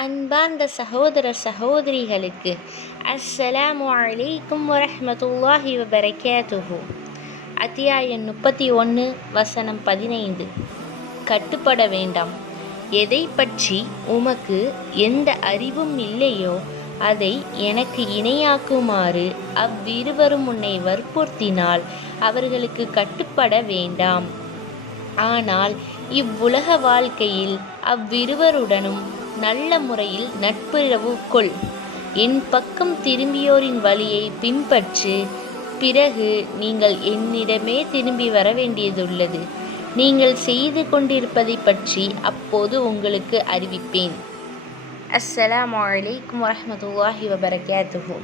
அன்பார்ந்த சகோதர சகோதரிகளுக்கு அஸ்ஸலாமு அலைக்கும் வரஹ்மத்துல்லாஹி வபரகாத்துஹு. அத்தியாயம் 31 வசனம் 15. கட்டுப்பட வேண்டாம். எதை பற்றி உமக்கு எந்த அறிவும் இல்லையோ அதை எனக்கு இணையாக்குமாறு அவ்விருவரும் உன்னை வற்புறுத்தினால் அவர்களுக்கு கட்டுப்பட வேண்டாம். ஆனால் இவ்வுலக வாழ்க்கையில் அவ்விருவருடனும் நல்ல முறையில் நட்புறவு கொள். என் பக்கம் திரும்பியோரின் வழியை பின்பற்று. பிறகு நீங்கள் என்னிடமே திரும்பி வர வேண்டியதுள்ளது. நீங்கள் செய்து கொண்டிருப்பதை பற்றி அப்போது உங்களுக்கு அறிவிப்பேன். அஸ்ஸலாமு அலைக்கும் வரஹ்மத்துல்லாஹி வபரகாத்துஹு.